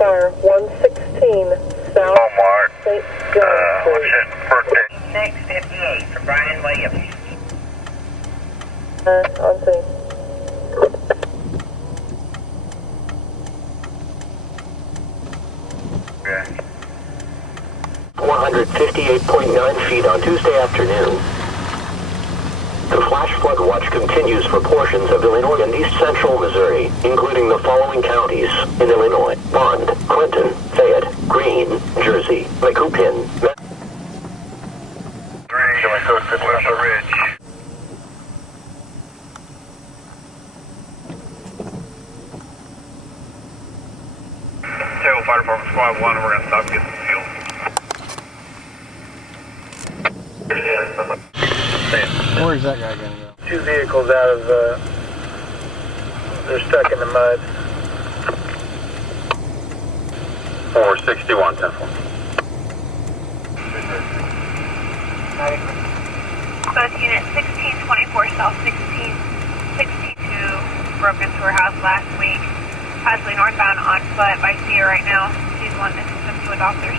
fire, 116 South Walmart. St. John Street. Birthday. 658 for Brian Williams. On scene. Okay. 158.9 feet on Tuesday afternoon. The flash flood watch continues for portions of Illinois and east central Missouri, including the following counties in Illinois: Bond, Clinton, Fayette, Greene, Jersey, Macoupin. Showing code for Level Ridge. Taylor Fire Department Squad 1, and we're going to stop and get some fuel. Where's that guy gonna go? 2 vehicles out of, they're stuck in the mud. 461, 10-4. Both units 1624 South 1662 broke into her house last week. Possibly northbound on foot, but I see her right now. She's one that took to a doctor's.